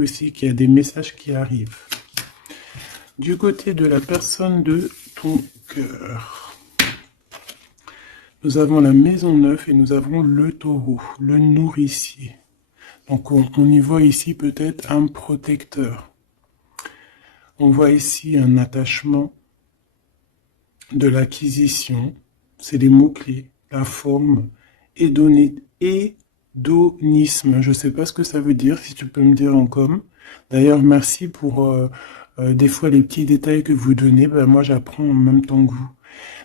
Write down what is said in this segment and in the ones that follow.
aussi qu'il y a des messages qui arrivent. Du côté de la personne de ton cœur, nous avons la maison 9 et nous avons le taureau, le nourricier. Donc on y voit ici peut-être un protecteur. On voit ici un attachement, de l'acquisition, c'est les mots-clés, la forme, hédonisme. Je ne sais pas ce que ça veut dire, si tu peux me dire en com. D'ailleurs, merci pour des fois les petits détails que vous donnez. Ben, moi, j'apprends en même temps que vous.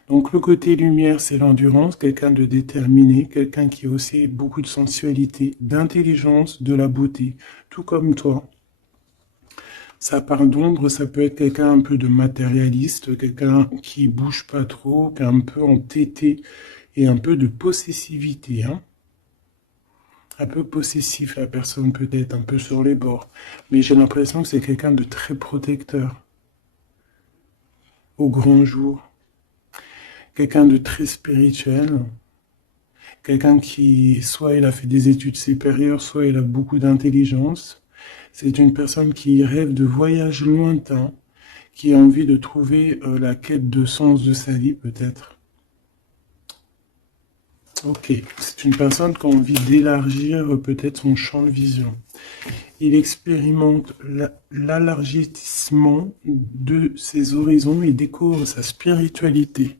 Donc, le côté lumière, c'est l'endurance, quelqu'un de déterminé, quelqu'un qui a aussi beaucoup de sensualité, d'intelligence, de la beauté, tout comme toi. Sa part d'ombre, ça peut être quelqu'un un peu de matérialiste, quelqu'un qui bouge pas trop, qui est un peu entêté et un peu de possessivité. Hein. Un peu possessif, la personne peut-être un peu sur les bords. Mais j'ai l'impression que c'est quelqu'un de très protecteur. Au grand jour. Quelqu'un de très spirituel. Quelqu'un qui, soit il a fait des études supérieures, soit il a beaucoup d'intelligence. C'est une personne qui rêve de voyages lointains, qui a envie de trouver la quête de sens de sa vie, peut-être. Ok, c'est une personne qui a envie d'élargir peut-être son champ de vision. Il expérimente l'élargissement de ses horizons et découvre sa spiritualité.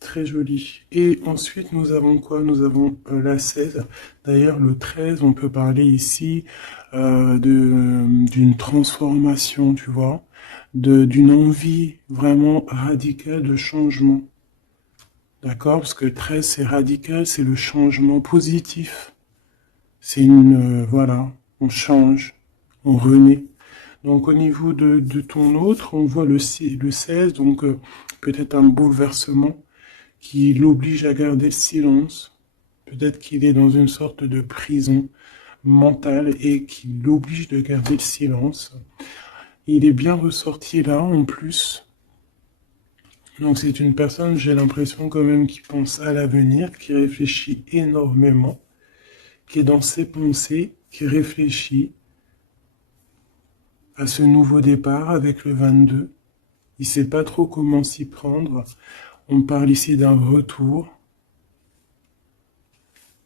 Très joli. Et ensuite, nous avons quoi? Nous avons la 16. D'ailleurs, le 13, on peut parler ici d'une transformation, tu vois, d'une envie vraiment radicale de changement. D'accord? Parce que le 13, c'est radical, c'est le changement positif. C'est voilà, on change, on renaît. Donc, au niveau de ton autre, on voit le 16, donc peut-être un bouleversement qui l'oblige à garder le silence. Peut-être qu'il est dans une sorte de prison mentale et qui l'oblige de garder le silence. Il est bien ressorti là, en plus. Donc c'est une personne, j'ai l'impression quand même, qui pense à l'avenir, qui réfléchit énormément, qui est dans ses pensées, qui réfléchit à ce nouveau départ avec le 22. Il sait pas trop comment s'y prendre. On parle ici d'un retour.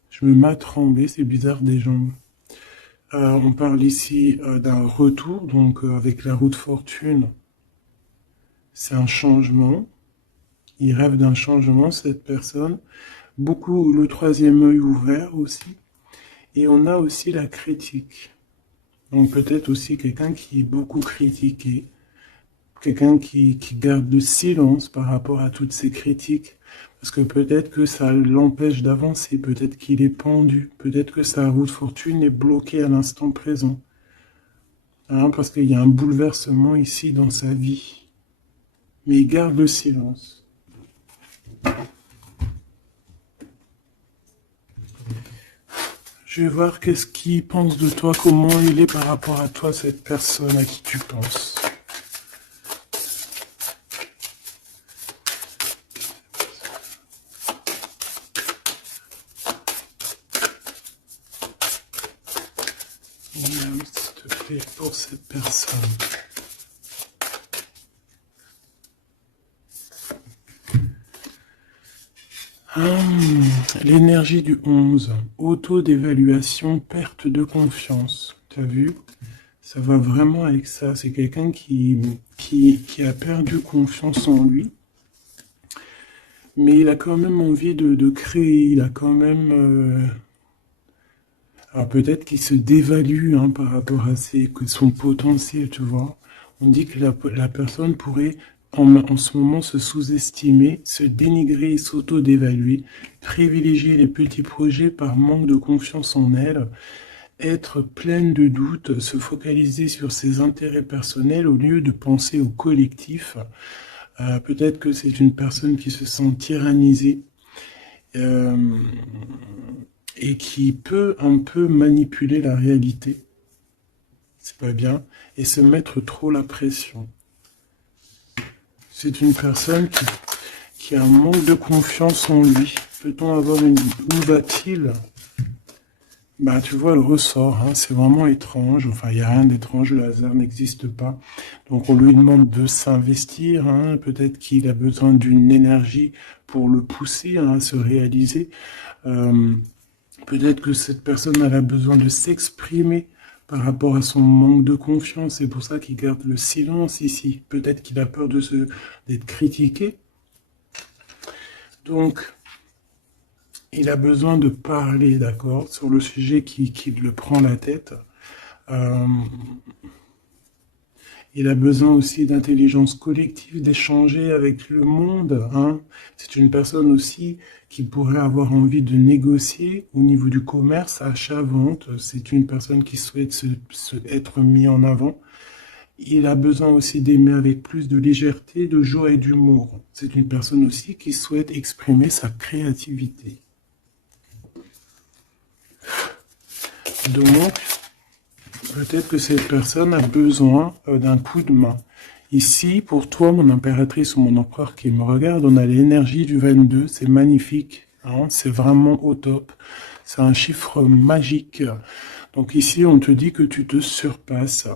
Je me mets à trembler, c'est bizarre des jambes. On parle ici d'un retour, donc avec la roue de fortune. C'est un changement. Il rêve d'un changement, cette personne. Beaucoup le troisième œil ouvert aussi. Et on a aussi la critique. Donc peut-être aussi quelqu'un qui est beaucoup critiqué. Quelqu'un qui garde le silence par rapport à toutes ces critiques. Parce que peut-être que ça l'empêche d'avancer, peut-être qu'il est pendu, peut-être que sa roue de fortune est bloquée à l'instant présent. Hein, parce qu'il y a un bouleversement ici dans sa vie. Mais il garde le silence. Je vais voir qu'est-ce qu'il pense de toi, comment il est par rapport à toi, cette personne à qui tu penses. S'il te plaît, pour cette personne. L'énergie du 11, auto d'évaluation, perte de confiance. Tu as vu? Ça va vraiment avec ça. C'est quelqu'un qui a perdu confiance en lui. Mais il a quand même envie de créer. Il a quand même... Alors peut-être qu'il se dévalue hein, par rapport à son potentiel, tu vois. On dit que la personne pourrait en ce moment se sous-estimer, se dénigrer et s'auto-dévaluer, privilégier les petits projets par manque de confiance en elle, être pleine de doutes, se focaliser sur ses intérêts personnels au lieu de penser au collectif. Peut-être que c'est une personne qui se sent tyrannisée et qui peut un peu manipuler la réalité. C'est pas bien. Et se mettre trop la pression. C'est une personne qui a un manque de confiance en lui. Peut-on avoir où va-t-il? Bah, tu vois, le ressort, hein, c'est vraiment étrange. Enfin, il n'y a rien d'étrange, le hasard n'existe pas. Donc, on lui demande de s'investir, hein. Peut-être qu'il a besoin d'une énergie pour le pousser, hein, à se réaliser. Euh, Peut-être que cette personne elle a besoin de s'exprimer par rapport à son manque de confiance. C'est pour ça qu'il garde le silence ici. Peut-être qu'il a peur d'être critiqué. Donc, il a besoin de parler, d'accord, sur le sujet qui le prend la tête. Euh, il a besoin aussi d'intelligence collective, d'échanger avec le monde, hein. C'est une personne aussi qui pourrait avoir envie de négocier au niveau du commerce, achat-vente. C'est une personne qui souhaite être mis en avant. Il a besoin aussi d'aimer avec plus de légèreté, de joie et d'humour. C'est une personne aussi qui souhaite exprimer sa créativité. Donc, peut-être que cette personne a besoin d'un coup de main. Ici, pour toi, mon impératrice ou mon empereur qui me regarde, on a l'énergie du 22, c'est magnifique, hein, c'est vraiment au top. C'est un chiffre magique. Donc ici, on te dit que tu te surpasses.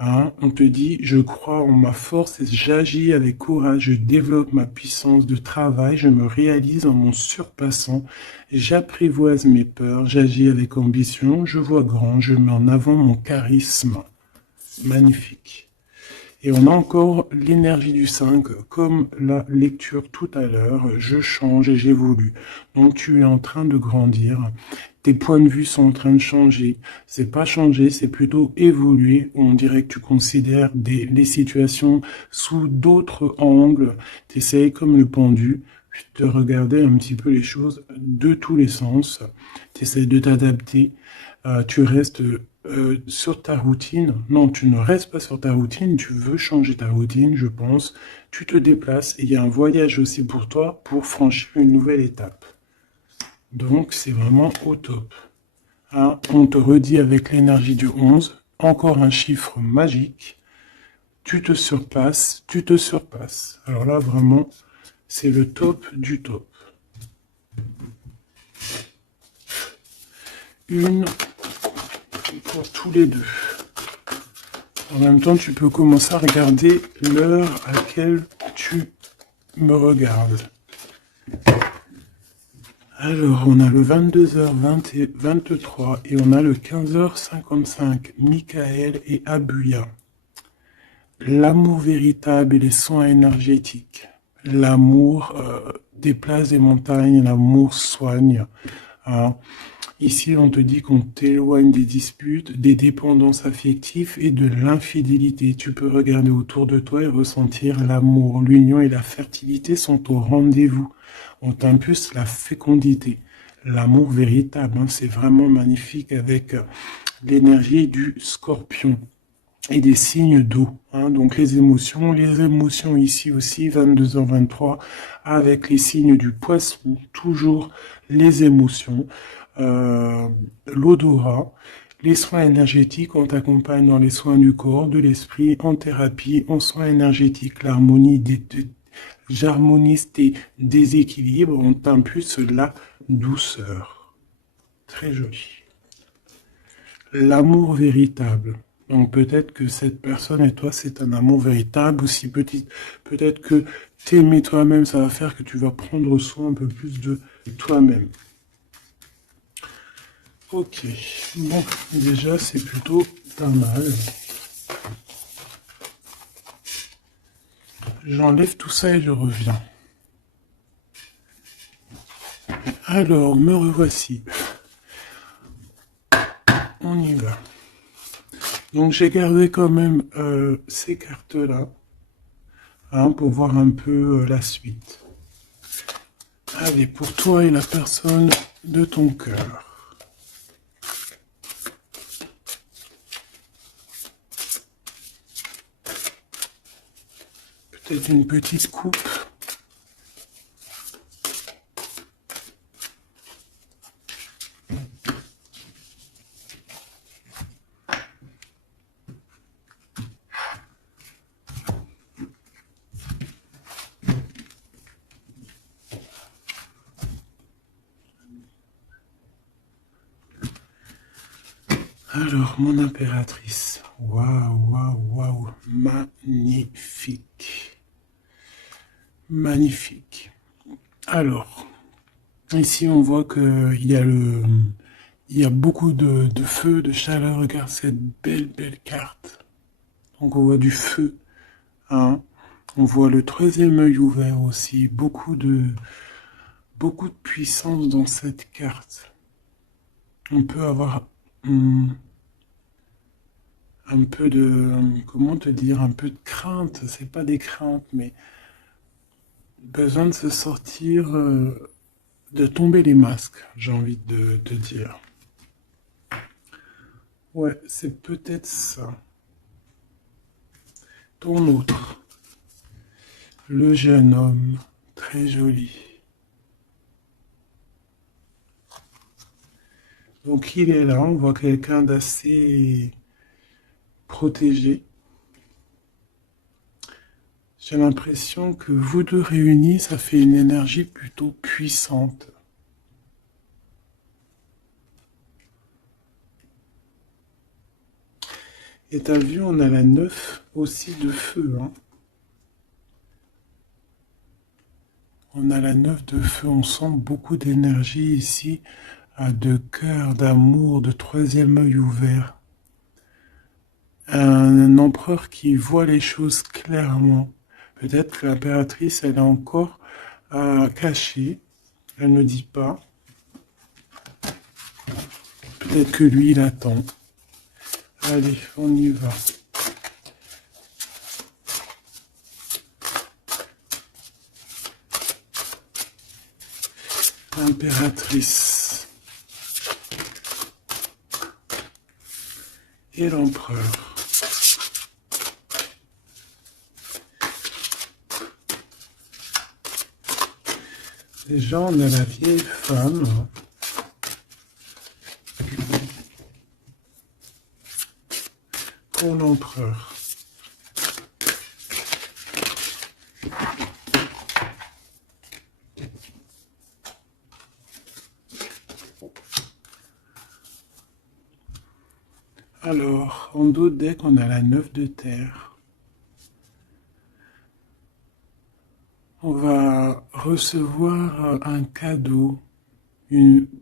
Hein. On te dit, je crois en ma force et j'agis avec courage, je développe ma puissance de travail, je me réalise en mon surpassant, j'apprivoise mes peurs, j'agis avec ambition, je vois grand, je mets en avant mon charisme. Magnifique. Et on a encore l'énergie du 5, comme la lecture tout à l'heure, je change et j'évolue. Donc tu es en train de grandir, tes points de vue sont en train de changer. C'est pas changer, c'est plutôt évoluer. On dirait que tu considères les situations sous d'autres angles. Tu essayes comme le pendu de regarder un petit peu les choses de tous les sens. Tu essayes de t'adapter. Tu restes sur ta routine. Non, tu ne restes pas sur ta routine, tu veux changer ta routine, je pense. Tu te déplaces et il y a un voyage aussi pour toi pour franchir une nouvelle étape. Donc, c'est vraiment au top. Hein, on te redit avec l'énergie du 11, encore un chiffre magique. Tu te surpasses, tu te surpasses. Alors là, vraiment, c'est le top du top. Une pour tous les deux. En même temps, tu peux commencer à regarder l'heure à laquelle tu me regardes. Alors, on a le 22h23 et on a le 15h55. Michael et Abuya. L'amour véritable et les soins énergétiques. L'amour déplace des montagnes, l'amour soigne. Hein. Ici, on te dit qu'on t'éloigne des disputes, des dépendances affectives et de l'infidélité. Tu peux regarder autour de toi et ressentir l'amour. L'union et la fertilité sont au rendez-vous. On t'impulse la fécondité. L'amour véritable, hein, c'est vraiment magnifique avec l'énergie du scorpion et des signes d'eau. Hein, donc les émotions ici aussi, 22h23, avec les signes du poisson, toujours les émotions. L'odorat, les soins énergétiques, on t'accompagne dans les soins du corps, de l'esprit, en thérapie, en soins énergétiques, j'harmonise tes déséquilibres, on t'impulse la douceur. Très joli. L'amour véritable. Donc peut-être que cette personne et toi, c'est un amour véritable, aussi petit. Peut-être que t'aimer toi-même, ça va faire que tu vas prendre soin un peu plus de toi-même. Ok, bon, déjà c'est plutôt pas mal. J'enlève tout ça et je reviens. Alors, me revoici. On y va. Donc j'ai gardé quand même ces cartes-là, hein, pour voir un peu la suite. Allez, pour toi et la personne de ton cœur. Peut-être une petite coupe. Alors, mon impératrice. Waouh, waouh, waouh. Magnifique. Magnifique. Alors, ici, on voit il y a beaucoup de feu, de chaleur. Regarde cette belle, belle carte. Donc, on voit du feu, hein. On voit le troisième œil ouvert aussi. Beaucoup de puissance dans cette carte. On peut avoir un peu comment te dire, un peu de crainte. C'est pas des craintes, mais besoin de se sortir, de tomber les masques, j'ai envie de te dire. Ouais, c'est peut-être ça. Ton autre, le jeune homme, très joli. Donc il est là, on voit quelqu'un d'assez protégé. J'ai l'impression que vous deux réunis, ça fait une énergie plutôt puissante. Et t'as vu, on a la 9 aussi de feu, hein. On a la 9 de feu, on sent beaucoup d'énergie ici, de cœur, d'amour, de troisième œil ouvert. Un empereur qui voit les choses clairement. Peut-être que l'impératrice, elle est encore cachée, elle ne dit pas. Peut-être que lui, il attend. Allez, on y va. L'impératrice et l'empereur. Déjà, on a la vieille femme. Pour l'empereur. Alors, en d'autres decks, on a la 9 de terre. On va recevoir un cadeau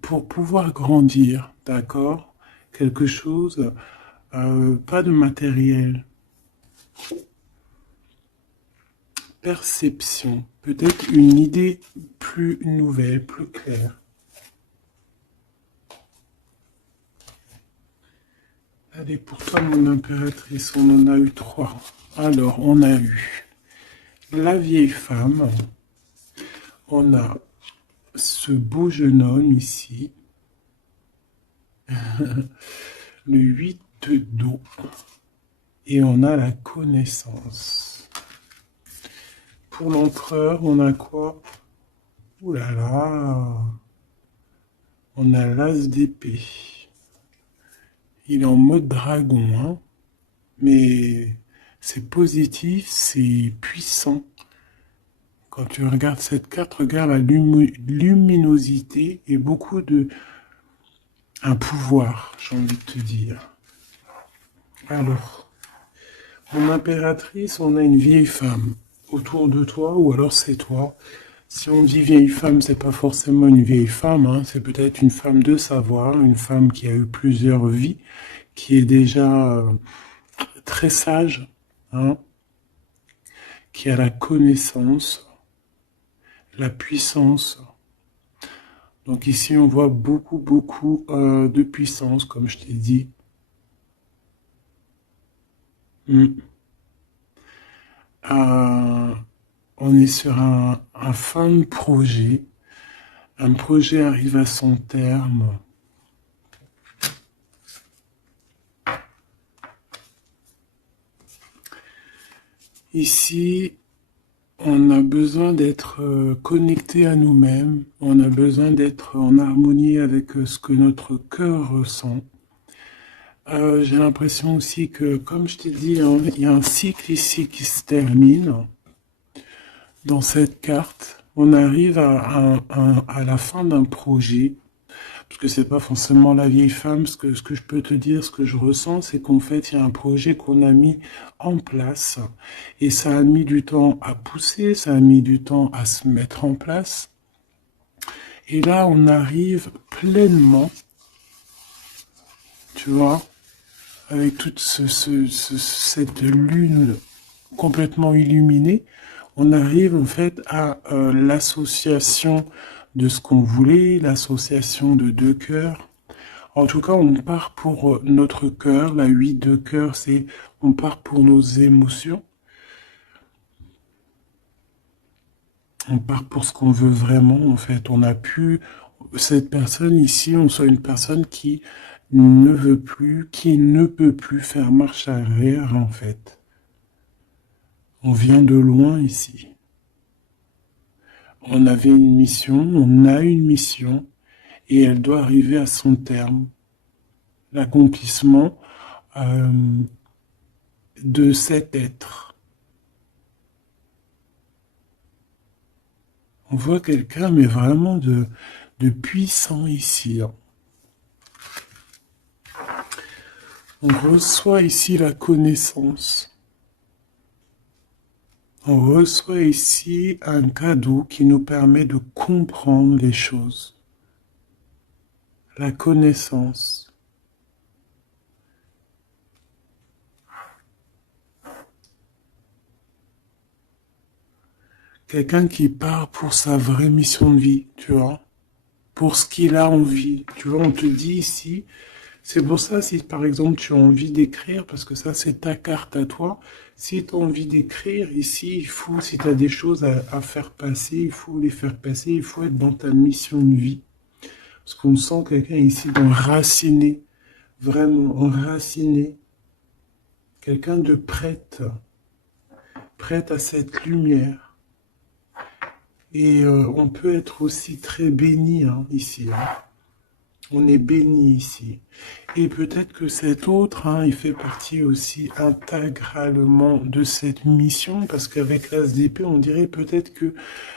pour pouvoir grandir, d'accord? Quelque chose, pas de matériel. Perception, peut-être une idée plus nouvelle, plus claire. Allez, pour toi, mon impératrice, on en a eu 3. Alors, on a eu la vieille femme. On a ce beau jeune homme ici. Le 8 d'eau. Et on a la connaissance. Pour l'empereur, on a quoi? Ouh là là. On a l'as d'épée. Il est en mode dragon, hein, mais c'est positif, c'est puissant. Quand tu regardes cette carte, regarde la luminosité et beaucoup un pouvoir, j'ai envie de te dire. Alors, mon impératrice, on a une vieille femme autour de toi, ou alors c'est toi. Si on dit vieille femme, c'est pas forcément une vieille femme, hein, c'est peut-être une femme de savoir, une femme qui a eu plusieurs vies, qui est déjà très sage, hein, qui a la connaissance, la puissance. Donc ici, on voit beaucoup, beaucoup de puissance, comme je t'ai dit. On est sur un fin de projet. Un projet arrive à son terme. Ici, on a besoin d'être connecté à nous-mêmes. On a besoin d'être en harmonie avec ce que notre cœur ressent. J'ai l'impression aussi que, comme je t'ai dit, hein, il y a un cycle ici qui se termine. Dans cette carte, on arrive à la fin d'un projet. parce que c'est pas forcément la vieille femme. Ce que je peux te dire, ce que je ressens, c'est qu'en fait, il y a un projet qu'on a mis en place et ça a mis du temps à pousser, ça a mis du temps à se mettre en place. Et là, on arrive pleinement, tu vois, avec toute cette lune complètement illuminée, on arrive en fait à l'association de ce qu'on voulait, l'association de deux cœurs. En tout cas, on part pour notre cœur. La 8 de cœur, c'est on part pour nos émotions. On part pour ce qu'on veut vraiment, en fait. On a pu, cette personne ici, on soit une personne qui ne veut plus, qui ne peut plus faire marche arrière, en fait. On vient de loin ici. On avait une mission, on a une mission, et elle doit arriver à son terme. L'accomplissement euh, de cet être. On voit quelqu'un, mais vraiment de puissant ici. On reçoit ici la connaissance. On reçoit ici un cadeau qui nous permet de comprendre les choses. La connaissance. Quelqu'un qui part pour sa vraie mission de vie, tu vois, pour ce qu'il a envie. Tu vois, on te dit ici, c'est pour ça si par exemple tu as envie d'écrire, parce que ça c'est ta carte à toi, si tu as envie d'écrire ici, il faut, si tu as des choses à faire passer, il faut les faire passer, il faut être dans ta mission de vie. Parce qu'on sent quelqu'un ici d'enraciné, vraiment enraciné, quelqu'un de prête à cette lumière. Et on peut être aussi très béni ici. On est béni ici. Et peut-être que cet autre, il fait partie aussi intégralement de cette mission, parce qu'avec l'As d'épée, on dirait peut-être que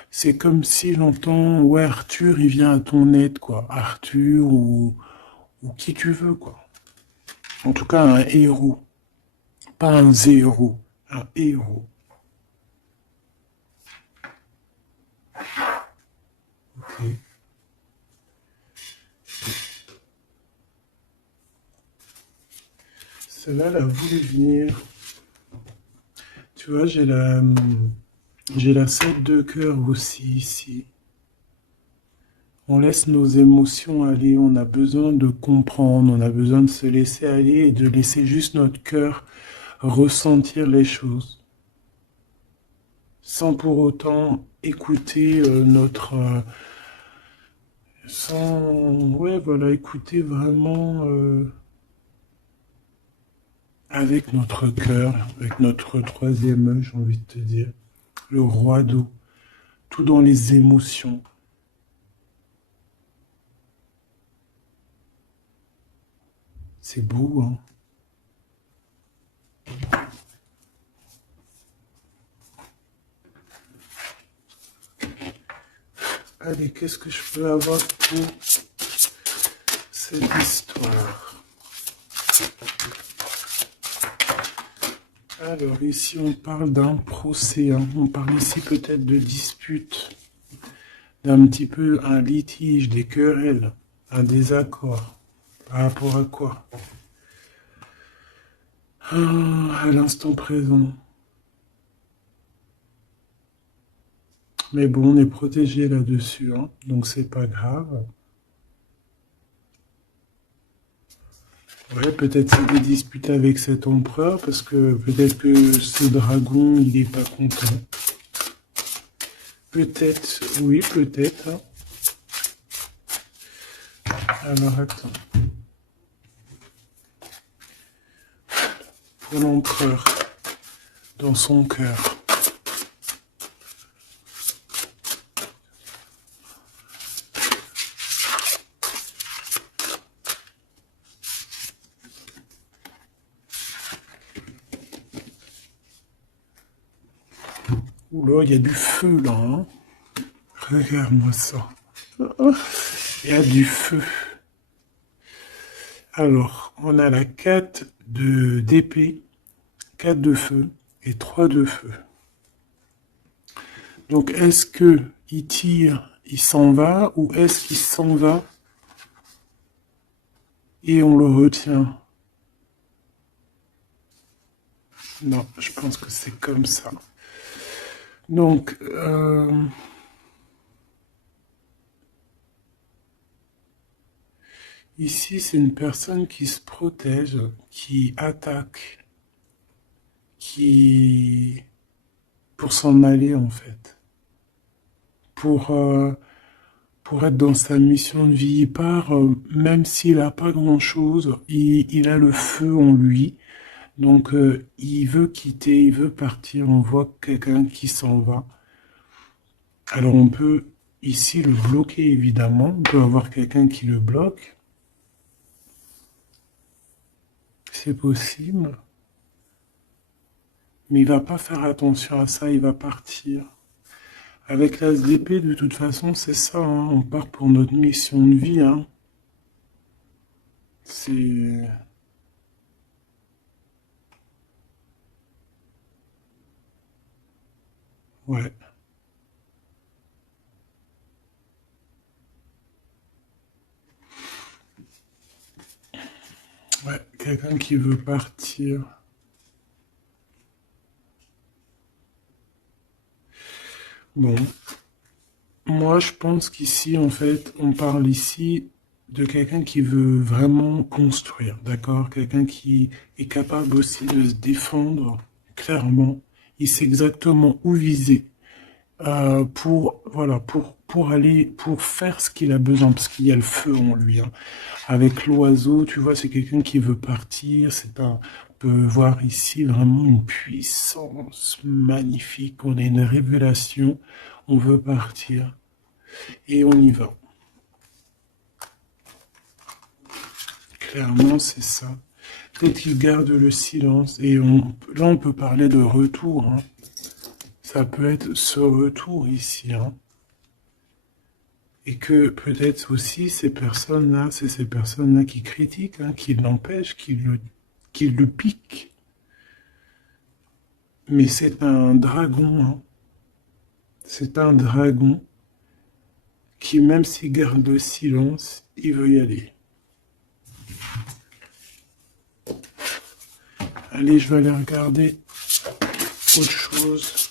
c'est comme si j'entends, ouais, Arthur, il vient à ton aide, quoi. Arthur ou qui tu veux, quoi. En tout cas, un héros. Pas un zéro, un héros. Ok. Celle-là, elle a voulu venir. Tu vois, j'ai la 7 de cœur aussi ici. On laisse nos émotions aller, on a besoin de comprendre, on a besoin de se laisser aller et de laisser juste notre cœur ressentir les choses. Sans pour autant écouter ouais, voilà, écouter vraiment avec notre cœur, avec notre troisième œil, j'ai envie de te dire, le roi d'eau, tout dans les émotions. C'est beau, hein? Allez, qu'est-ce que je peux avoir pour cette histoire? Alors, ici, on parle d'un procès, hein. On parle ici peut-être de dispute, d'un petit peu un litige, des querelles, un désaccord. Par rapport à quoi? À l'instant présent. Mais bon, on est protégé là-dessus, hein, donc c'est pas grave. Ouais, peut-être c'est des disputes avec cet empereur, parce que peut-être que ce dragon, il est pas content. Peut-être, oui, peut-être. Hein. Alors, attends. Pour l'empereur, dans son cœur. Oula, il y a du feu là, hein. Regarde-moi ça. Il y a du feu. Alors, on a la 4 d'épée, 4 de feu et 3 de feu. Donc, est-ce que il tire, il s'en va, ou est-ce qu'il s'en va et on le retient? Non, je pense que c'est comme ça. Donc, ici, c'est une personne qui se protège, qui attaque, qui... pour s'en aller, en fait. Pour, euh, pour être dans sa mission de vie, il part, même s'il n'a pas grand-chose, il a le feu en lui. Donc, il veut quitter, il veut partir. On voit quelqu'un qui s'en va. Alors, on peut ici le bloquer, évidemment. On peut avoir quelqu'un qui le bloque. C'est possible. Mais il va pas faire attention à ça, il va partir. Avec l'as d'épée, de toute façon, c'est ça, hein. On part pour notre mission de vie, hein. C'est... Ouais. Ouais, quelqu'un qui veut partir. Bon, moi je pense qu'ici, en fait, on parle ici de quelqu'un qui veut vraiment construire, d'accord? Quelqu'un qui est capable aussi de se défendre clairement. Il sait exactement où viser. Pour voilà pour aller pour faire ce qu'il a besoin parce qu'il y a le feu en lui, hein. Avec l'oiseau, tu vois, c'est quelqu'un qui veut partir. On peut voir ici vraiment une puissance magnifique. On a une révélation. On veut partir et on y va. Clairement, c'est ça. Peut-être qu'il garde le silence et là on peut parler de retour, hein. Ça peut être ce retour ici, hein. Et que peut-être aussi ces personnes-là, c'est ces personnes-là qui critiquent, hein, qui l'empêchent, qui le piquent. Mais c'est un dragon, hein. C'est un dragon qui, même s'il garde le silence, il veut y aller. Allez, je vais aller regarder autre chose.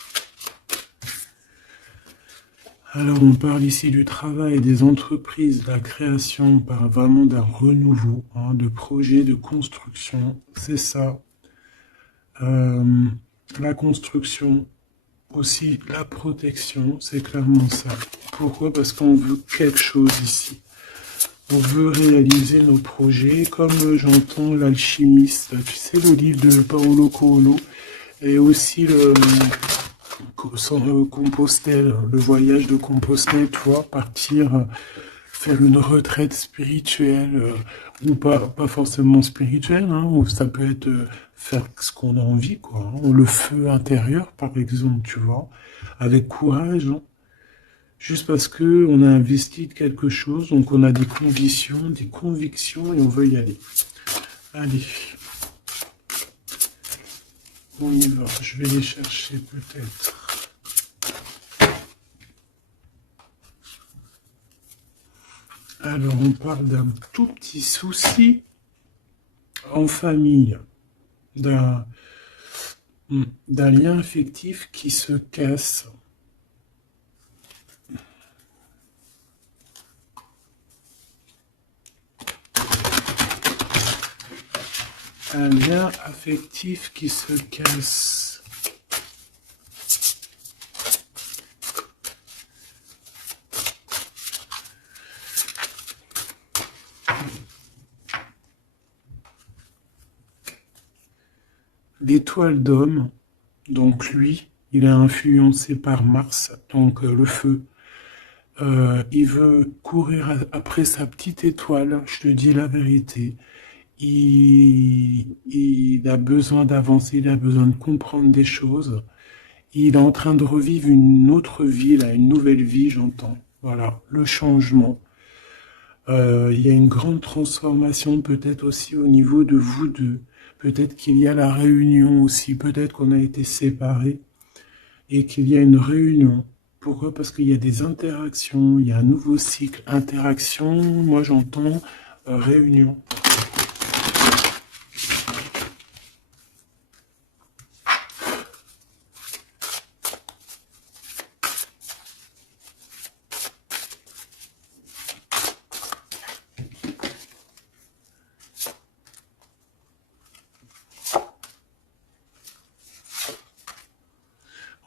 Alors, on parle ici du travail des entreprises, de la création, on parle vraiment d'un renouveau, hein, de projets, de construction, c'est ça. Euh, la construction, aussi la protection, c'est clairement ça. Pourquoi? Parce qu'on veut quelque chose ici. On veut réaliser nos projets, comme j'entends l'alchimiste, tu sais, le livre de Paolo Coelho, et aussi Compostelle, le voyage de Compostelle, tu vois, partir faire une retraite spirituelle, ou pas forcément spirituelle, hein, ou ça peut être faire ce qu'on a envie, quoi, hein, ou le feu intérieur, par exemple, tu vois, avec courage, hein, juste parce que on a investi de quelque chose, donc on a des convictions et on veut y aller. Allez, on y va. Je vais les chercher peut-être. Alors, on parle d'un tout petit souci en famille, d'un d'un lien affectif qui se casse. Un lien affectif qui se casse. L'étoile d'homme, donc lui, il est influencé par Mars, donc le feu. Il veut courir après sa petite étoile, je te dis la vérité. Il a besoin d'avancer, il a besoin de comprendre des choses. Il est en train de revivre une autre vie, là, une nouvelle vie, j'entends. Voilà, le changement. Il y a une grande transformation peut-être aussi au niveau de vous deux. Peut-être qu'il y a la réunion aussi. Peut-être qu'on a été séparés et qu'il y a une réunion. Pourquoi? Parce qu'il y a des interactions, il y a un nouveau cycle. Interaction, moi j'entends réunion.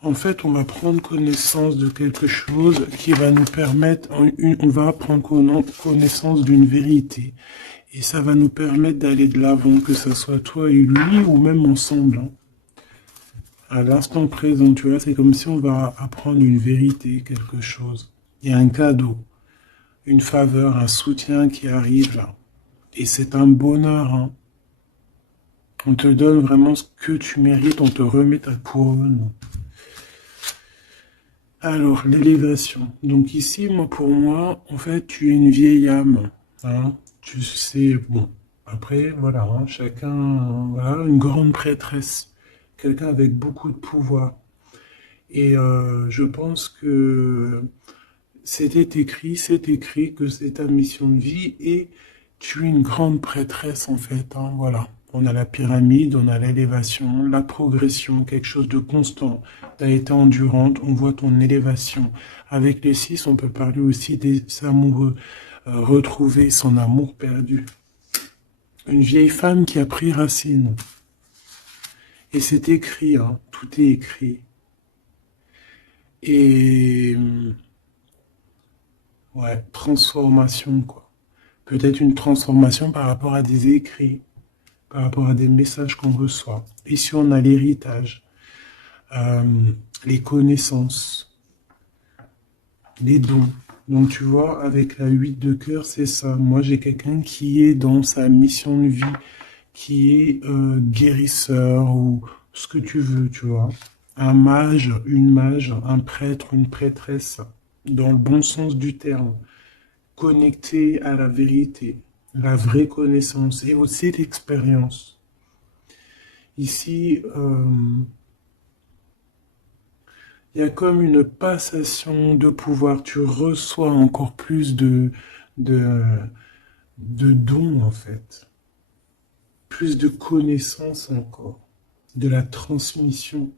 En fait, on va prendre connaissance de quelque chose qui va nous permettre, on va prendre connaissance d'une vérité. Et ça va nous permettre d'aller de l'avant, que ce soit toi et lui, ou même ensemble, hein. À l'instant présent, tu vois, c'est comme si on va apprendre une vérité, quelque chose. Il y a un cadeau, une faveur, un soutien qui arrive là. Et c'est un bonheur, hein. On te donne vraiment ce que tu mérites, on te remet ta couronne. Alors, l'élévation. Donc ici, moi, pour moi, en fait, tu es une vieille âme, hein. Tu sais, bon, après, voilà, hein, chacun, voilà, une grande prêtresse, quelqu'un avec beaucoup de pouvoir. Et je pense que c'est écrit que c'est ta mission de vie et tu es une grande prêtresse en fait, hein, voilà. On a la pyramide, on a l'élévation, la progression, quelque chose de constant. Tu as été endurante, on voit ton élévation. Avec les 6, on peut parler aussi des amoureux, retrouver son amour perdu. Une vieille femme qui a pris racine. Et c'est écrit, hein, tout est écrit. Et ouais, transformation, quoi. Peut-être une transformation par rapport à des écrits, par rapport à des messages qu'on reçoit. Ici, on a l'héritage, les connaissances, les dons. Donc, tu vois, avec la 8 de cœur, c'est ça. Moi, j'ai quelqu'un qui est dans sa mission de vie, qui est guérisseur ou ce que tu veux, tu vois. Un mage, un prêtre, une prêtresse, dans le bon sens du terme. Connecté à la vérité, la vraie connaissance et aussi l'expérience. Ici, il y a comme une passation de pouvoir. Tu reçois encore plus de, de dons, en fait. Plus de connaissances encore. De la transmission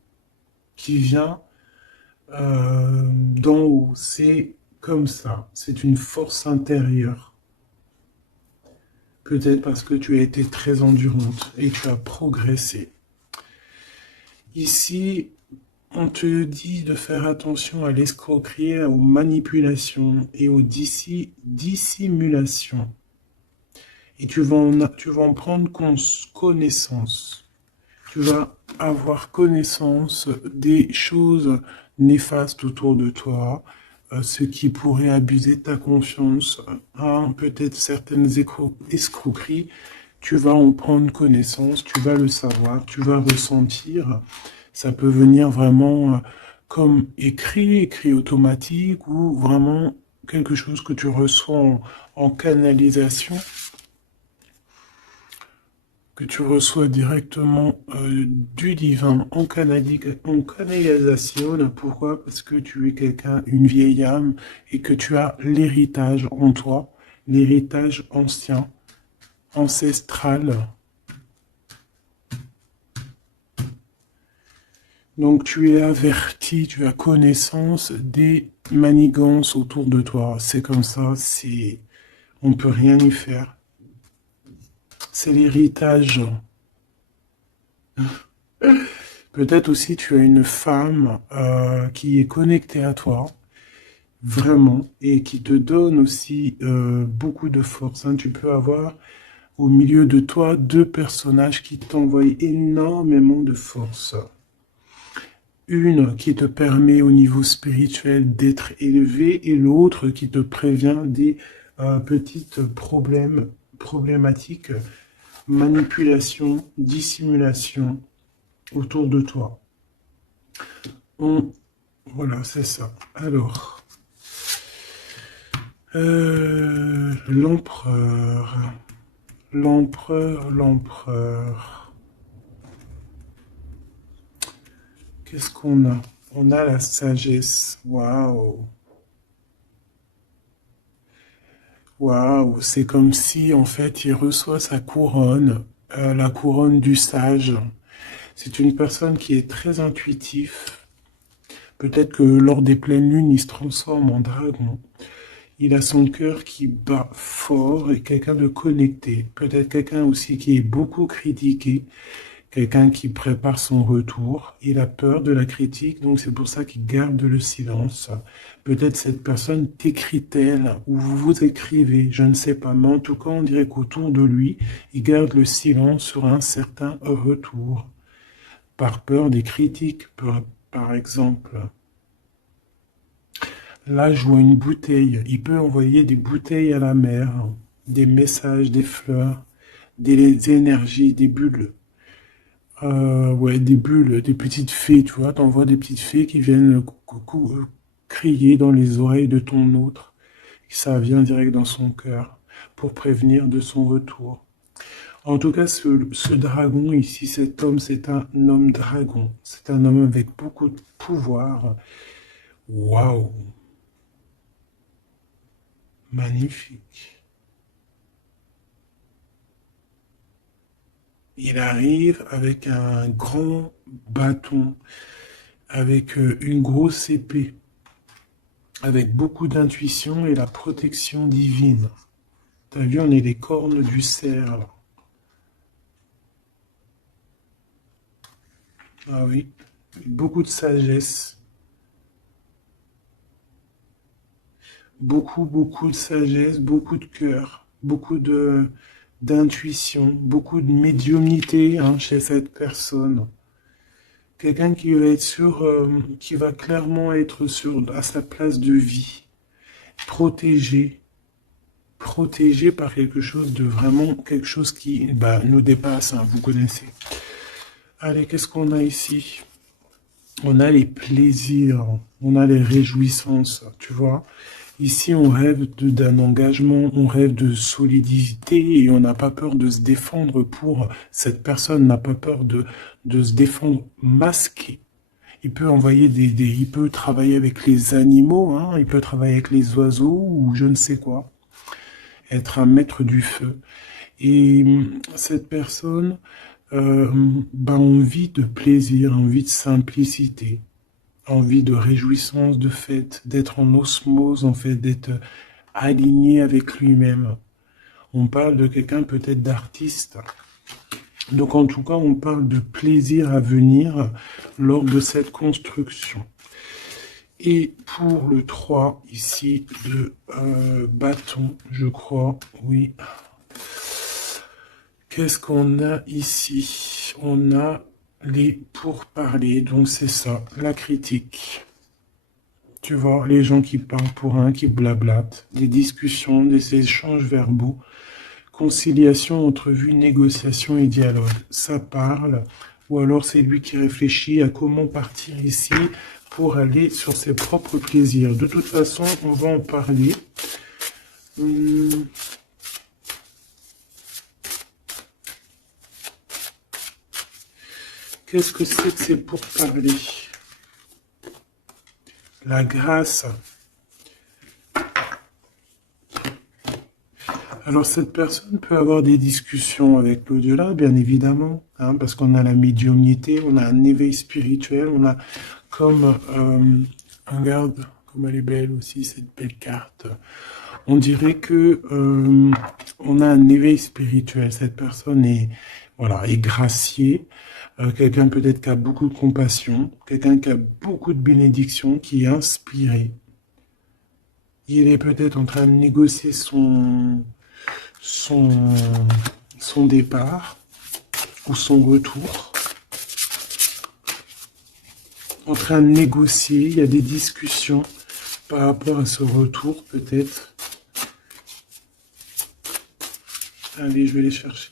qui vient d'en haut. C'est comme ça. C'est une force intérieure. Peut-être parce que tu as été très endurante et tu as progressé. Ici, on te dit de faire attention à l'escroquerie, aux manipulations et aux dissimulations. Et tu vas en prendre connaissance. Tu vas avoir connaissance des choses néfastes autour de toi, ce qui pourrait abuser ta confiance, hein, peut-être certaines escroqueries. Tu vas en prendre connaissance, tu vas le savoir, tu vas ressentir. Ça peut venir vraiment comme écrit automatique ou vraiment quelque chose que tu reçois en canalisation, que tu reçois directement du divin en canalisation. Pourquoi? Parce que tu es quelqu'un, une vieille âme, et que tu as l'héritage en toi, l'héritage ancien, ancestral. Donc tu es averti, tu as connaissance des manigances autour de toi. C'est comme ça, on peut rien y faire. C'est l'héritage. Peut-être aussi tu as une femme qui est connectée à toi, vraiment, et qui te donne aussi beaucoup de force, hein. Tu peux avoir au milieu de toi deux personnages qui t'envoient énormément de force. Une qui te permet au niveau spirituel d'être élevé et l'autre qui te prévient des petites problématiques, manipulation, dissimulation autour de toi. Voilà, c'est ça. Alors, L'empereur. L'empereur. Qu'est-ce qu'on a? On a la sagesse. Waouh. Waouh. C'est comme si, en fait, il reçoit sa couronne, la couronne du sage. C'est une personne qui est très intuitif. Peut-être que lors des pleines lunes, il se transforme en dragon. Il a son cœur qui bat fort et quelqu'un de connecté. Peut-être quelqu'un aussi qui est beaucoup critiqué. Quelqu'un qui prépare son retour. Il a peur de la critique, donc c'est pour ça qu'il garde le silence. Peut-être cette personne t'écrit-elle ou vous vous écrivez, je ne sais pas. Mais en tout cas, on dirait qu'autour de lui, il garde le silence sur un certain retour. Par peur des critiques, par exemple. Là, je vois une bouteille. Il peut envoyer des bouteilles à la mer, des messages, des fleurs, des énergies, des bulles. Ouais, des bulles, des petites fées, tu vois. T'envoies des petites fées qui viennent crier dans les oreilles de ton autre. Ça vient direct dans son cœur pour prévenir de son retour. En tout cas, ce dragon ici, cet homme, c'est un homme dragon. C'est un homme avec beaucoup de pouvoir. Waouh! Magnifique. Il arrive avec un grand bâton, avec une grosse épée, avec beaucoup d'intuition et la protection divine. T'as vu, on est les cornes du cerf. Ah oui, beaucoup de sagesse, beaucoup de sagesse, beaucoup de cœur, beaucoup de d'intuition, beaucoup de médiumnité hein, chez cette personne. Quelqu'un qui va être sûr, qui va clairement être sur à sa place de vie, protégé, protégé par quelque chose de vraiment quelque chose qui bah, nous dépasse. Hein, vous connaissez. Allez, qu'est-ce qu'on a ici? On a les plaisirs, on a les réjouissances, tu vois. Ici, on rêve d'un engagement, on rêve de solidité et on n'a pas peur de se défendre pour... Cette personne n'a pas peur de se défendre masqué. Il peut envoyer il peut travailler avec les animaux, hein, il peut travailler avec les oiseaux ou je ne sais quoi. Être un maître du feu. Et cette personne envie de plaisir, envie de simplicité, envie de réjouissance, de fête, d'être en osmose, en fait, d'être aligné avec lui-même. On parle de quelqu'un peut-être d'artiste. Donc en tout cas, on parle de plaisir à venir lors de cette construction. Et pour le 3, ici, de bâton, je crois, oui. Qu'est-ce qu'on a ici? On a les pourparlers, donc c'est ça, la critique. Tu vois, les gens qui parlent pour un, qui blablatent, des discussions, des échanges verbaux, conciliation, entrevue, négociation et dialogue. Ça parle, ou alors c'est lui qui réfléchit à comment partir ici pour aller sur ses propres plaisirs. De toute façon, on va en parler. Qu'est-ce que c'est que ces pourparlers? La grâce. Alors cette personne peut avoir des discussions avec l'au-delà, bien évidemment, hein, parce qu'on a la médiumnité, on a un éveil spirituel, on a comme, regarde, comme elle est belle aussi, cette belle carte. On dirait que on a un éveil spirituel. Cette personne est, voilà, est graciée. Quelqu'un peut-être qui a beaucoup de compassion, quelqu'un qui a beaucoup de bénédiction, qui est inspiré. Il est peut-être en train de négocier son départ ou son retour. En train de négocier, il y a des discussions par rapport à ce retour peut-être. Allez, je vais les chercher.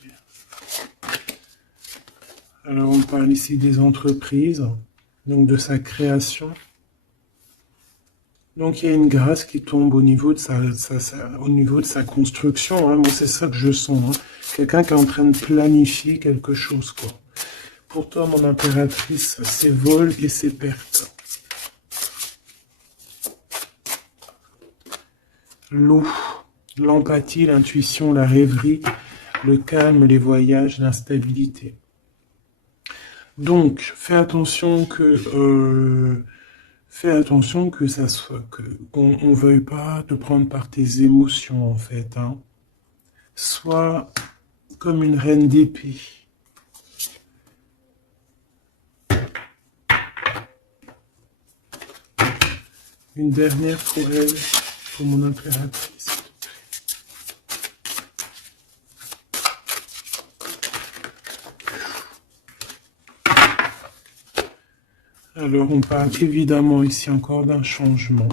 Alors, on parle ici des entreprises, donc de sa création. Donc il y a une grâce qui tombe au niveau de au niveau de sa construction, hein. Moi c'est ça que je sens, hein. Quelqu'un qui est en train de planifier quelque chose, quoi. Pour toi, mon impératrice, c'est vol et c'est perte. L'eau, l'empathie, l'intuition, la rêverie, le calme, les voyages, l'instabilité. Donc, fais attention que ça soit, qu'on on veuille pas te prendre par tes émotions, en fait, hein. Sois comme une reine d'épée. Une dernière pour elle, pour mon impératrice. Alors, on parle évidemment ici encore d'un changement.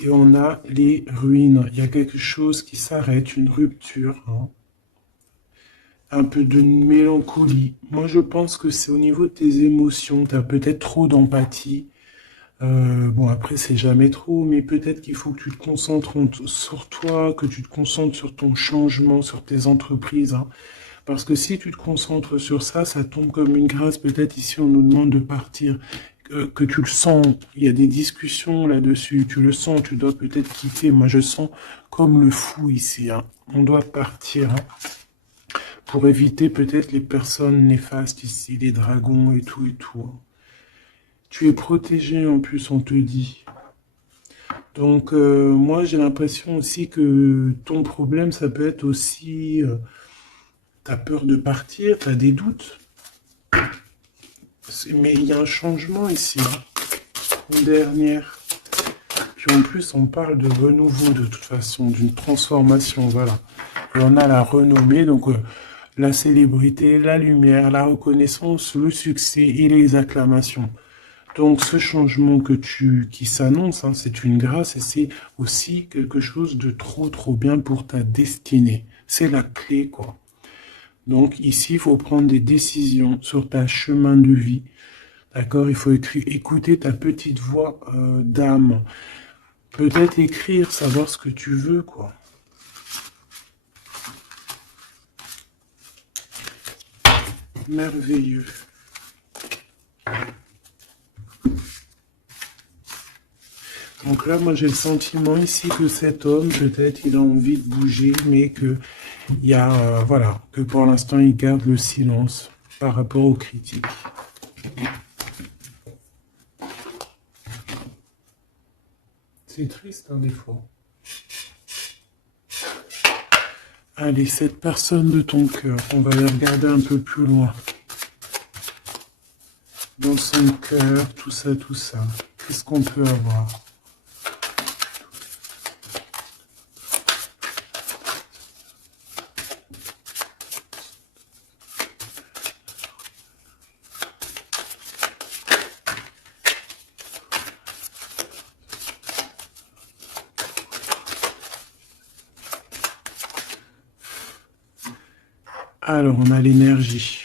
Et on a les ruines. Il y a quelque chose qui s'arrête, une rupture, hein. Un peu de mélancolie. Moi, je pense que c'est au niveau de tes émotions. Tu as peut-être trop d'empathie. Bon, après, c'est jamais trop, mais peut-être qu'il faut que tu te concentres sur toi, que tu te concentres sur ton changement, sur tes entreprises, hein. Parce que si tu te concentres sur ça, ça tombe comme une grâce. Peut-être ici, on nous demande de partir, que tu le sens. Il y a des discussions là-dessus. Tu le sens, tu dois peut-être quitter. Moi, je sens comme le fou ici, hein. On doit partir, hein, pour éviter peut-être les personnes néfastes ici, les dragons et tout et tout, hein. Tu es protégé en plus, on te dit. Donc, moi, j'ai l'impression aussi que ton problème, ça peut être aussi, t'as peur de partir, t'as des doutes. Mais il y a un changement ici, hein. Une dernière. Puis en plus, on parle de renouveau de toute façon, d'une transformation, voilà. Et on a la renommée, donc la célébrité, la lumière, la reconnaissance, le succès et les acclamations. Donc ce changement qui s'annonce, hein, c'est une grâce et c'est aussi quelque chose de trop bien pour ta destinée. C'est la clé, quoi. Donc ici, il faut prendre des décisions sur ta chemin de vie. D'accord? Il faut écouter ta petite voix d'âme. Peut-être écrire, savoir ce que tu veux, quoi. Merveilleux. Donc là, moi, j'ai le sentiment ici que cet homme, peut-être, il a envie de bouger, mais que il y a, voilà, que pour l'instant, il garde le silence par rapport aux critiques. C'est triste, hein, des fois. Allez, cette personne de ton cœur, on va la regarder un peu plus loin. Dans son cœur, tout ça, tout ça. Qu'est-ce qu'on peut avoir? Alors, on a l'énergie.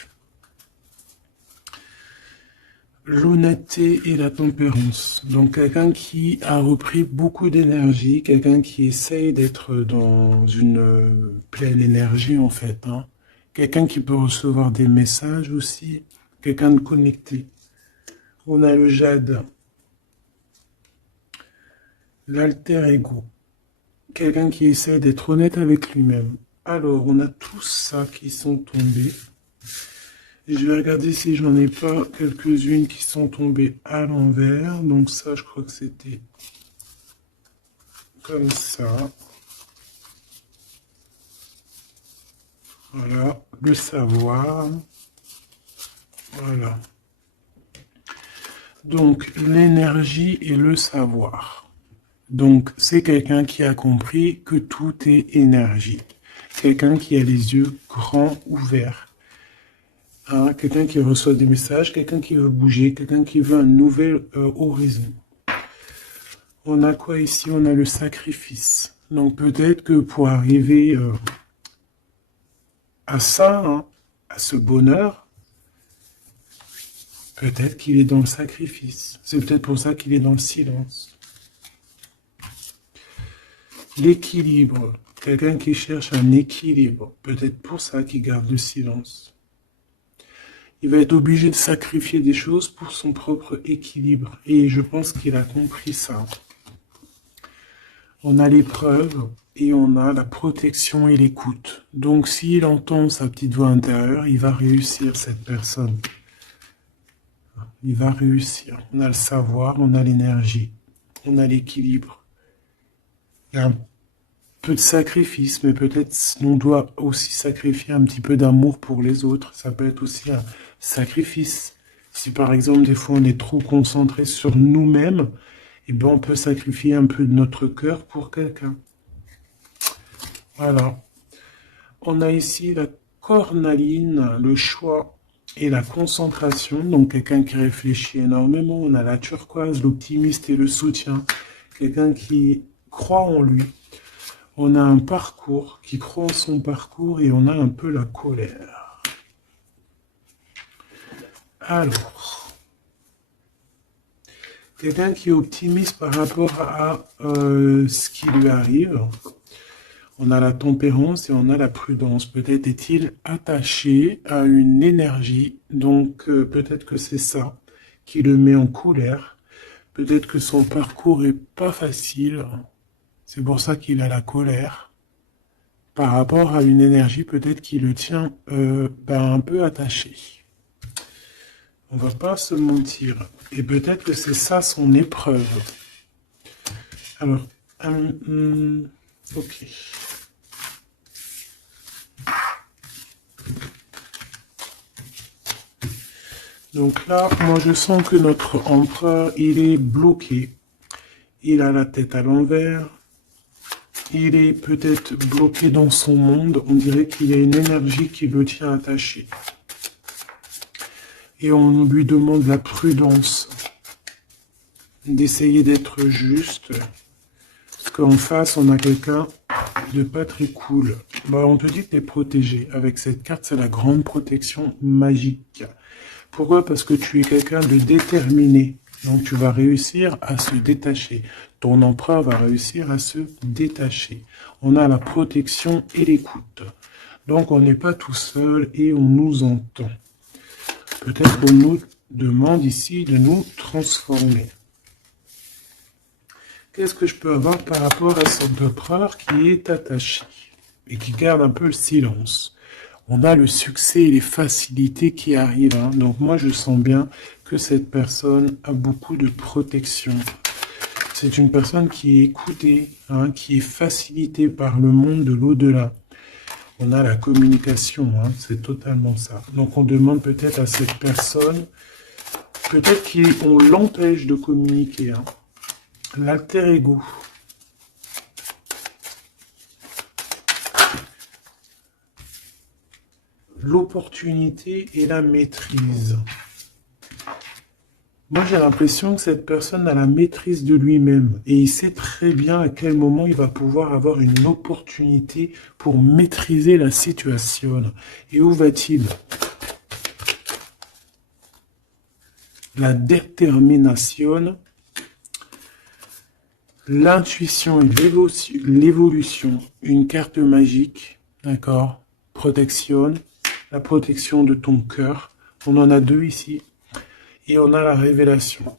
L'honnêteté et la tempérance. Donc, quelqu'un qui a repris beaucoup d'énergie, quelqu'un qui essaye d'être dans une pleine énergie, en fait, hein. Quelqu'un qui peut recevoir des messages aussi, quelqu'un de connecté. On a le jade, l'alter ego, quelqu'un qui essaye d'être honnête avec lui-même. Alors, on a tous ça qui sont tombés. Et je vais regarder si j'en ai pas quelques-unes qui sont tombées à l'envers. Donc ça, je crois que c'était comme ça. Voilà, le savoir. Voilà. Donc, l'énergie et le savoir. Donc, c'est quelqu'un qui a compris que tout est énergie. Quelqu'un qui a les yeux grands ouverts. Hein, quelqu'un qui reçoit des messages, quelqu'un qui veut bouger, quelqu'un qui veut un nouvel horizon. On a quoi ici? On a le sacrifice. Donc peut-être que pour arriver à ça, hein, à ce bonheur, Peut-être qu'il est dans le sacrifice. C'est peut-être pour ça qu'il est dans le silence. L'équilibre. Quelqu'un qui cherche un équilibre. Peut-être pour ça qu'il garde le silence. Il va être obligé de sacrifier des choses pour son propre équilibre. Et je pense qu'il a compris ça. On a l'épreuve et on a la protection et l'écoute. Donc s'il entend sa petite voix intérieure, il va réussir, cette personne. Il va réussir. On a le savoir, on a l'énergie, on a l'équilibre. Il y a un peu de sacrifice, mais peut-être on doit aussi sacrifier un petit peu d'amour pour les autres. Ça peut être aussi un sacrifice. Si par exemple, des fois, on est trop concentré sur nous-mêmes, eh ben, on peut sacrifier un peu de notre cœur pour quelqu'un. Voilà. On a ici la cornaline, le choix et la concentration. Donc, quelqu'un qui réfléchit énormément. On a la turquoise, l'optimiste et le soutien. Quelqu'un qui croit en lui. On a un parcours, qui croit en son parcours, et on a un peu la colère. Alors, quelqu'un qui est optimiste par rapport à ce qui lui arrive. On a la tempérance et on a la prudence. Peut-être est-il attaché à une énergie, donc peut-être que c'est ça qui le met en colère. Peut-être que son parcours est pas facile. C'est pour ça qu'il a la colère. Par rapport à une énergie peut-être qui le tient un peu attaché. On va pas se mentir. Et peut-être que c'est ça son épreuve. Alors, ok. Donc là, moi je sens que notre empereur, il est bloqué. Il a la tête à l'envers. Il est peut-être bloqué dans son monde. On dirait qu'il y a une énergie qui le tient attaché. Et on lui demande la prudence. D'essayer d'être juste. Parce qu'en face, on a quelqu'un de pas très cool. Bah, on te dit que tu es protégé. Avec cette carte, c'est la grande protection magique. Pourquoi? Parce que tu es quelqu'un de déterminé. Donc tu vas réussir à se détacher. Ton empereur va réussir à se détacher. On a la protection et l'écoute. Donc on n'est pas tout seul et on nous entend. Peut-être qu'on nous demande ici de nous transformer. Qu'est-ce que je peux avoir par rapport à cet empereur qui est attaché et qui garde un peu le silence? On a le succès et les facilités qui arrivent. Hein. Donc moi, je sens bien que cette personne a beaucoup de protection. C'est une personne qui est écoutée, hein, qui est facilitée par le monde de l'au-delà. On a la communication, hein, c'est totalement ça. Donc on demande peut-être à cette personne, peut-être qu'on l'empêche de communiquer. Hein. L'alter ego. L'opportunité et la maîtrise. Moi, j'ai l'impression que cette personne a la maîtrise de lui-même et il sait très bien à quel moment il va pouvoir avoir une opportunité pour maîtriser la situation. Et où va-t-il? La détermination, l'intuition et l'évolution. Une carte magique, d'accord? Protection. La protection de ton cœur. On en a deux ici. Et on a la révélation.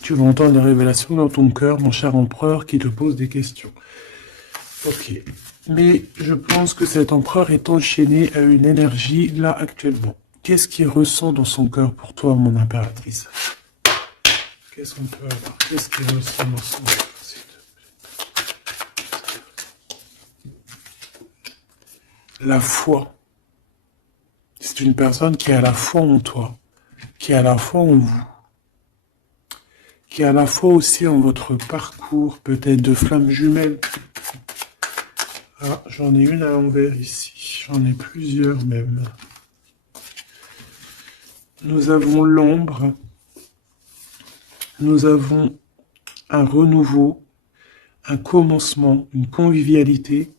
Tu vas entendre la révélation dans ton cœur, mon cher empereur, qui te pose des questions. Ok. Mais je pense que cet empereur est enchaîné à une énergie, là, actuellement. Qu'est-ce qu'il ressent dans son cœur pour toi, mon impératrice? Qu'est-ce qu'on peut avoir? Qu'est-ce qu'il ressent dans son cœur? La foi. C'est une personne qui a la foi en toi, qui a la foi en vous, qui a la foi aussi en votre parcours, peut-être de flammes jumelles. Ah, j'en ai une à l'envers ici, j'en ai plusieurs même. Nous avons l'ombre, nous avons un renouveau, un commencement, une convivialité.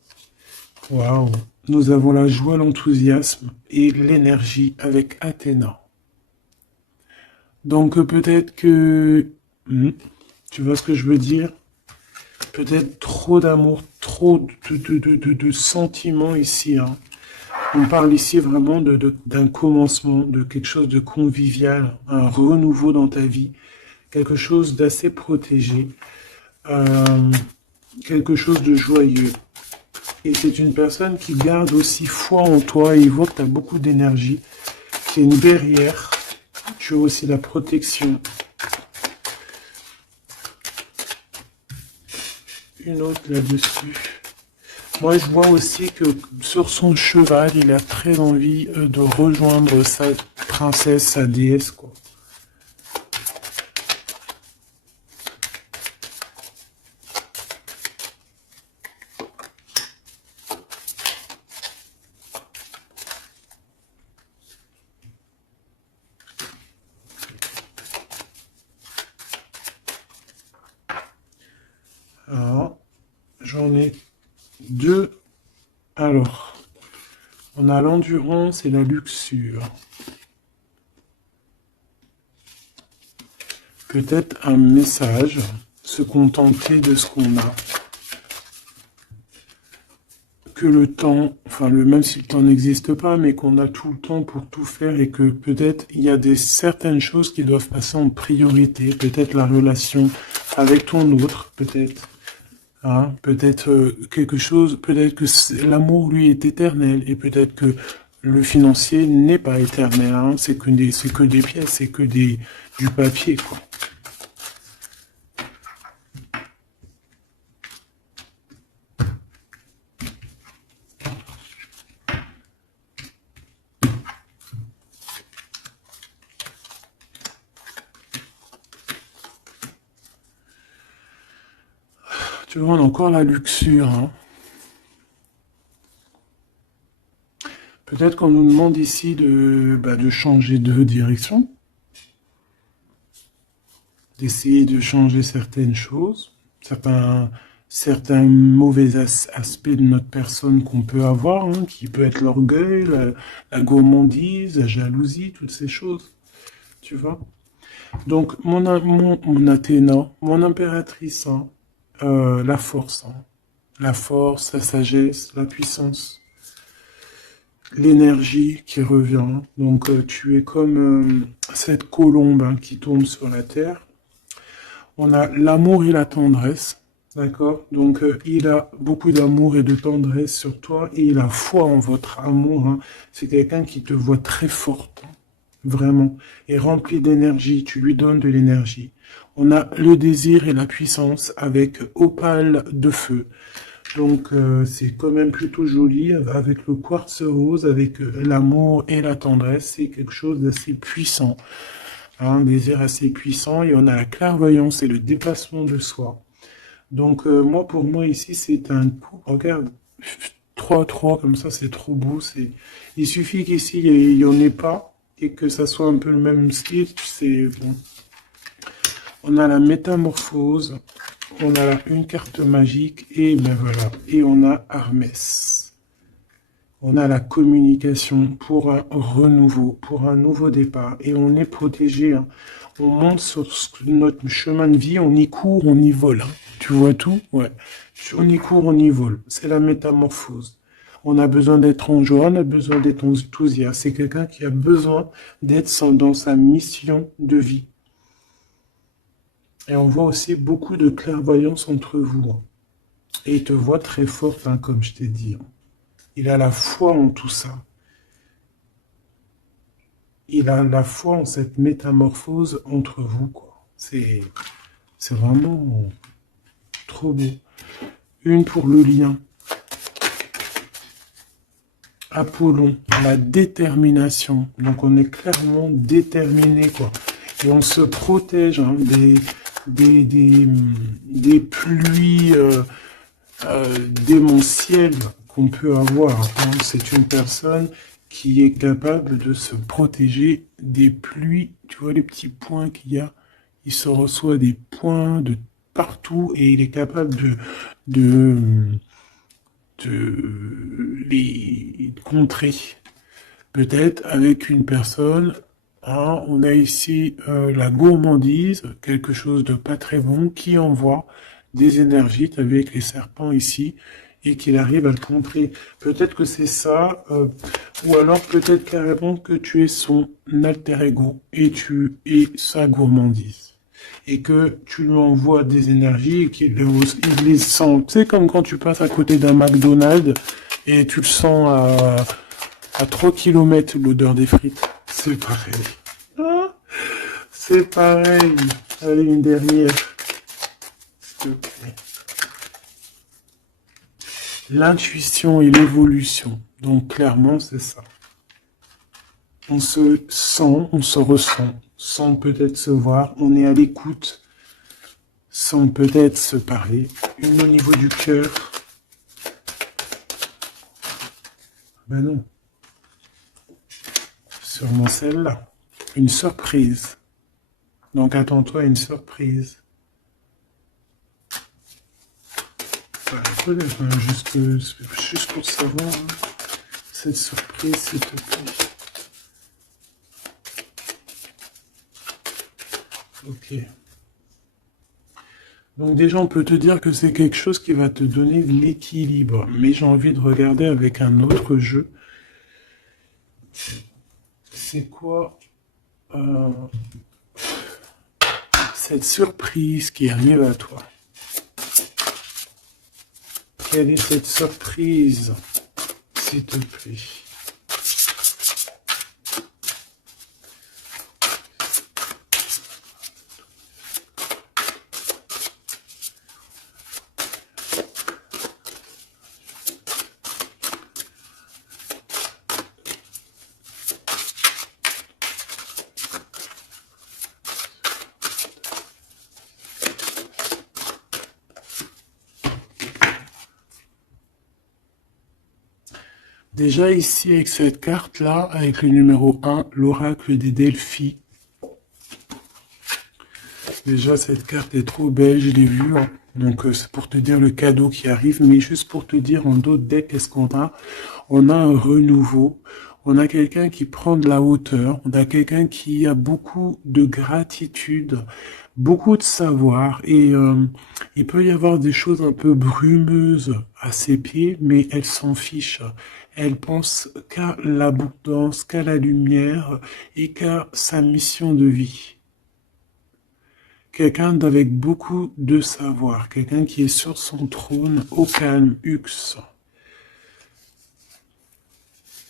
Waouh! Nous avons la joie, l'enthousiasme et l'énergie avec Athéna. Donc peut-être que... tu vois ce que je veux dire? Peut-être trop d'amour, trop de sentiments ici, hein. On parle ici vraiment d'un commencement, de quelque chose de convivial, un renouveau dans ta vie, quelque chose d'assez protégé, euh, quelque chose de joyeux. Et c'est une personne qui garde aussi foi en toi et il voit que tu as beaucoup d'énergie. C'est une verrière. Tu as aussi la protection. Une autre là-dessus. Moi, je vois aussi que sur son cheval, il a très envie de rejoindre sa princesse, sa déesse, quoi. Alors, j'en ai deux. Alors, on a l'endurance et la luxure. Peut-être un message, se contenter de ce qu'on a. Que le temps, enfin même si le temps n'existe pas, mais qu'on a tout le temps pour tout faire et que peut-être il y a certaines choses qui doivent passer en priorité. Peut-être la relation avec ton autre, peut-être. Hein, peut-être quelque chose, peut-être que l'amour lui est éternel et peut-être que le financier n'est pas éternel. Hein, c'est que des pièces, c'est que du papier, quoi. Tu vois, on a encore la luxure. Hein. Peut-être qu'on nous demande ici de changer de direction, d'essayer de changer certaines choses, certains mauvais aspects de notre personne qu'on peut avoir, hein, qui peut être l'orgueil, la gourmandise, la jalousie, toutes ces choses, tu vois. Donc, mon Athéna, mon impératrice, hein, la force, hein, la force, la sagesse, la puissance, l'énergie qui revient. Donc, tu es comme cette colombe, hein, qui tombe sur la terre. On a l'amour et la tendresse, d'accord? Donc, il a beaucoup d'amour et de tendresse sur toi et il a foi en votre amour, hein. C'est quelqu'un qui te voit très forte, hein, vraiment, et rempli d'énergie. Tu lui donnes de l'énergie. On a le désir et la puissance avec opale de feu. Donc, c'est quand même plutôt joli avec le quartz rose, avec l'amour et la tendresse. C'est quelque chose d'assez puissant. Un désir assez puissant et on a la clairvoyance et le dépassement de soi. Donc moi, pour moi ici, c'est un coup. Regarde, 3-3 comme ça, c'est trop beau. Il suffit qu'ici, il n'y en ait pas et que ça soit un peu le même style. C'est bon. On a la métamorphose, on a une carte magique et ben voilà. Et on a Hermès. On a la communication pour un renouveau, pour un nouveau départ. Et on est protégé. Hein. On monte sur notre chemin de vie, on y court, on y vole. Hein. Tu vois tout? Ouais. On y court, on y vole. C'est la métamorphose. On a besoin d'être en joie, on a besoin d'être enthousiaste. C'est quelqu'un qui a besoin d'être dans sa mission de vie. Et on voit aussi beaucoup de clairvoyance entre vous. Hein. Et il te voit très forte, hein, comme je t'ai dit. Hein. Il a la foi en tout ça. Il a la foi en cette métamorphose entre vous, quoi. C'est vraiment trop beau. Une pour le lien. Apollon, la détermination. Donc on est clairement déterminé, quoi. Et on se protège, hein, des pluies démentielles qu'on peut avoir. Hein. C'est une personne qui est capable de se protéger des pluies. Tu vois les petits points qu'il y a? Il se reçoit des points de partout et il est capable de les contrer. Peut-être avec une personne Hein, on a ici la gourmandise, quelque chose de pas très bon, qui envoie des énergies, tu as vu avec les serpents ici, et qu'il arrive à le contrer. Peut-être que c'est ça, ou alors peut-être carrément que tu es son alter ego, et tu es sa gourmandise. Et que tu lui envoies des énergies et qu'il il les sent. C'est comme quand tu passes à côté d'un McDonald's et tu le sens à 3 km l'odeur des frites. C'est pareil. Ah, c'est pareil. Allez, une dernière. S'il te plaît. L'intuition et l'évolution. Donc clairement, c'est ça. On se sent, on se ressent, sans peut-être se voir, on est à l'écoute, sans peut-être se parler. Une au niveau du cœur. Ben non. Sûrement celle-là. Une surprise. Donc attends-toi à une surprise. Juste pour savoir, hein, cette surprise, s'il te plaît. Ok. Donc déjà, on peut te dire que c'est quelque chose qui va te donner l'équilibre. Mais j'ai envie de regarder avec un autre jeu. C'est quoi cette surprise qui arrive à toi? Quelle est cette surprise, s'il te plaît? Déjà ici avec cette carte-là, avec le numéro 1, l'oracle des Delphi. Déjà cette carte est trop belle, je l'ai vue. Hein. Donc c'est pour te dire le cadeau qui arrive, mais juste pour te dire en d'autres decks, qu'est-ce qu'on a? On a un renouveau, on a quelqu'un qui prend de la hauteur, on a quelqu'un qui a beaucoup de gratitude, beaucoup de savoir, et il peut y avoir des choses un peu brumeuses à ses pieds, mais elle s'en fiche. Elle pense qu'à l'abondance, qu'à la lumière et qu'à sa mission de vie. Quelqu'un d'avec beaucoup de savoir, quelqu'un qui est sur son trône, au calme, Hux.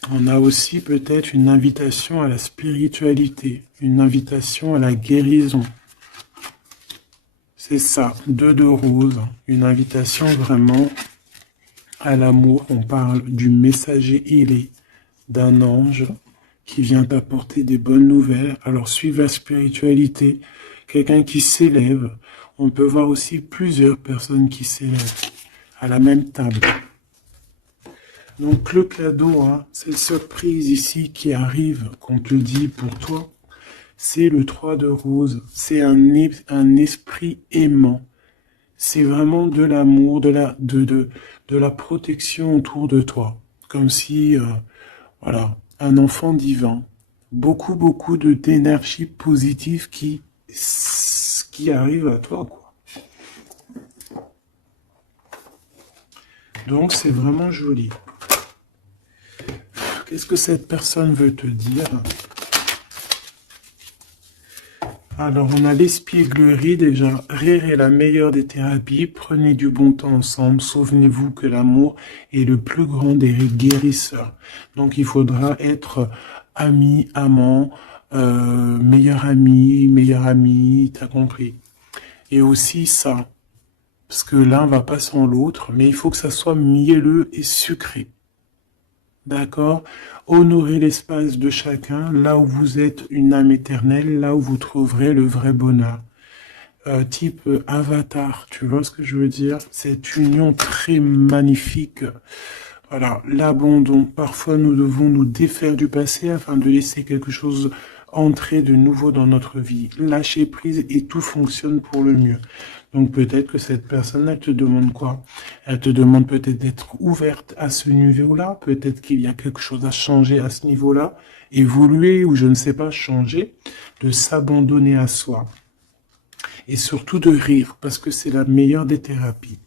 On a aussi peut-être une invitation à la spiritualité, une invitation à la guérison. C'est ça, 2 de rose, une invitation vraiment à l'amour. On parle du messager ailé, d'un ange qui vient t'apporter des bonnes nouvelles. Alors suive la spiritualité, quelqu'un qui s'élève. On peut voir aussi plusieurs personnes qui s'élèvent à la même table. Donc le cadeau, hein, c'est une surprise ici qui arrive, qu'on te dit pour toi. C'est le 3 de rose, c'est un esprit aimant. C'est vraiment de l'amour, de la protection autour de toi. Comme si, voilà, un enfant divin. Beaucoup d'énergie positive qui arrive à toi, quoi. Donc c'est vraiment joli. Qu'est-ce que cette personne veut te dire? Alors, on a l'espièglerie déjà. Rire est la meilleure des thérapies. Prenez du bon temps ensemble. Souvenez-vous que l'amour est le plus grand des guérisseurs. Donc, il faudra être ami, amant, meilleur ami, t'as compris. Et aussi ça, parce que l'un va pas sans l'autre, mais il faut que ça soit mielleux et sucré. D'accord? Honorez l'espace de chacun, là où vous êtes une âme éternelle, là où vous trouverez le vrai bonheur. Type avatar, tu vois ce que je veux dire? Cette union très magnifique. Voilà, l'abandon. Parfois, nous devons nous défaire du passé afin de laisser quelque chose entrer de nouveau dans notre vie. Lâcher prise et tout fonctionne pour le mieux. Donc peut-être que cette personne, elle te demande quoi? Elle te demande peut-être d'être ouverte à ce niveau-là, peut-être qu'il y a quelque chose à changer à ce niveau-là, évoluer ou je ne sais pas, changer, de s'abandonner à soi. Et surtout de rire, parce que c'est la meilleure des thérapies.